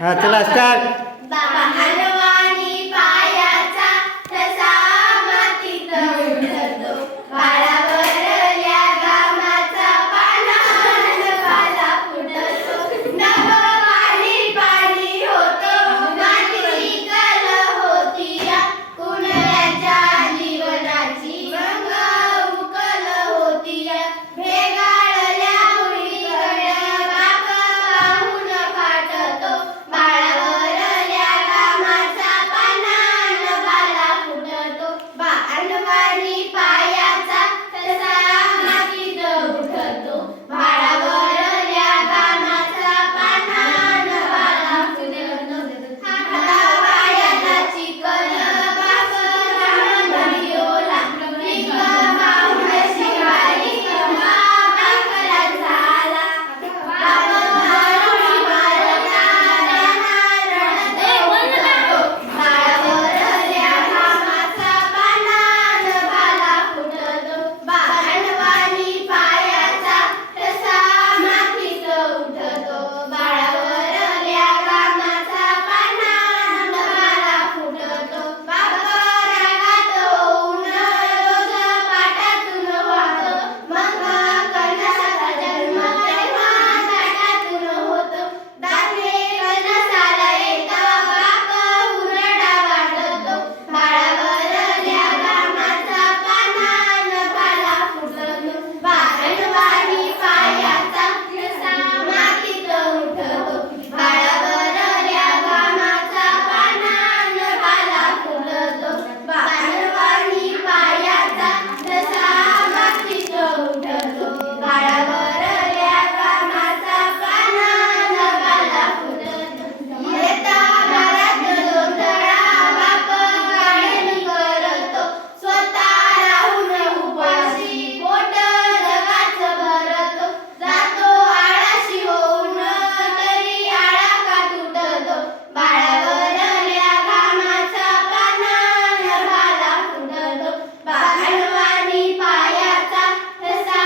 हा चला स्टार्ट. बाळवानी पायाचा ठसा मातीत उडतो, बाळावरल्या घामाचा पानान पाला फुटतो. नभं पाणी पाणी होतं, माती चिखल होतीया, कुणाच्या जीवनाची मग उकल होतीया. भेगाळल्या मुळीकडं बाप पाहून फाटतो, बाळावरल्या घामाचा पानान पाला फुटतो. बाळवानी पायाचा ठसा मातीत उडतो, बाळावरल्या घामाचा पानान पाला फुटतो. हातापायाला चिखल बाप झाडून ओला, पीक पाहून शिवारी बापाला झाला. बाप मारून मारता रडत उठतो, बाळावरल्या घामाचा पानान पाला फुटतो. बाळवानी पायाचा ठसा मातीत उडतो, बाळावरल्या घामाचा पानान पाला फुटतो. बाप रागात होऊन रोज पाटातून वाहतो, मग कणसाचा जन्म तेव्हा ताटातून होतो. दाते कणसाला येता बाप हुरडा वाटतो, बाळावरल्या घामाचा पानान पाला फुटतो. बाळवानी पायाचा ठसा मातीत उडतो, बाळावरल्या घामाचा पानान पाला फुटतो. बाळवानी पायाचा ठसा मातीत उडतो, बाळावरल्या घामाचा पानान पाला फुटतो. येता घरात गोंधळा बाप गाळणी करतो, स्वतः राहून उपाशी पोट जगाचं भरतो. जातो आळशी होऊन तरी आळा का तुटतो, बाळावरल्या घामाचा पानान पाला फुटतो. बाळवानी पायाचा ठसा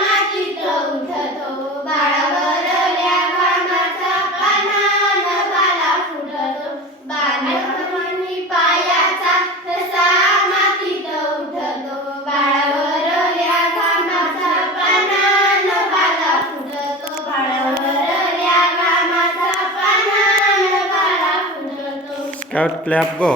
मातीत उडतो, बाळावरल्या घामाचा पानान पाला फुटतो. बाळवानी पायाचा ठसा मातीत उडतो, बाळावरल्या घामाचा पानान पाला फुटतो. बाळावरल्या घामाचा पानान पाला फुटतो. स्काउट क्लॅप गो.